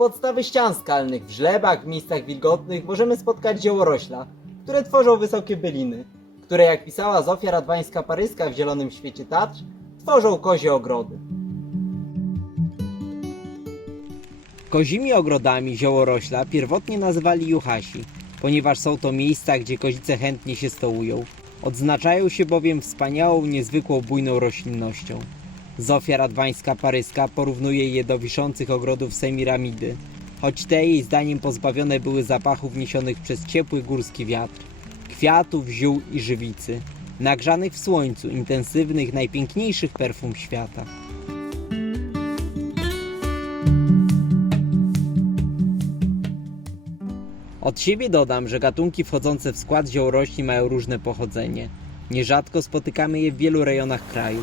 podstawy ścian skalnych, w żlebach, w miejscach wilgotnych możemy spotkać ziołorośla, które tworzą wysokie byliny, które jak pisała Zofia Radwańska-Paryska w Zielonym Świecie Tatr, tworzą kozie ogrody. Kozimi ogrodami ziołorośla pierwotnie nazywali juchasi, ponieważ są to miejsca, gdzie kozice chętnie się stołują. Odznaczają się bowiem wspaniałą, niezwykłą bujną roślinnością. Zofia Radwańska-Paryska porównuje je do wiszących ogrodów Semiramidy, choć te jej zdaniem pozbawione były zapachów niesionych przez ciepły górski wiatr, kwiatów, ziół i żywicy, nagrzanych w słońcu, intensywnych, najpiękniejszych perfum świata. Od siebie dodam, że gatunki wchodzące w skład ziołorośli mają różne pochodzenie. Nierzadko spotykamy je w wielu rejonach kraju.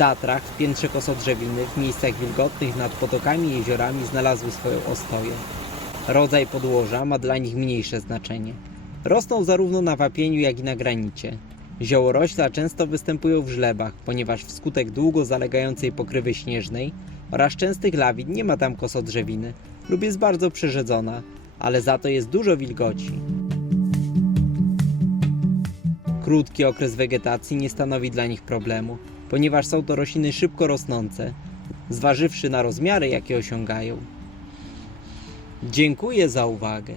Tatrach, w piętrze kosodrzewiny, w miejscach wilgotnych nad potokami i jeziorami znalazły swoją ostoję. Rodzaj podłoża ma dla nich mniejsze znaczenie. Rosną zarówno na wapieniu, jak i na granicie. Ziołorośla często występują w żlebach, ponieważ wskutek długo zalegającej pokrywy śnieżnej oraz częstych lawin nie ma tam kosodrzewiny lub jest bardzo przerzedzona, ale za to jest dużo wilgoci. Krótki okres wegetacji nie stanowi dla nich problemu, ponieważ są to rośliny szybko rosnące, zważywszy na rozmiary, jakie osiągają. Dziękuję za uwagę.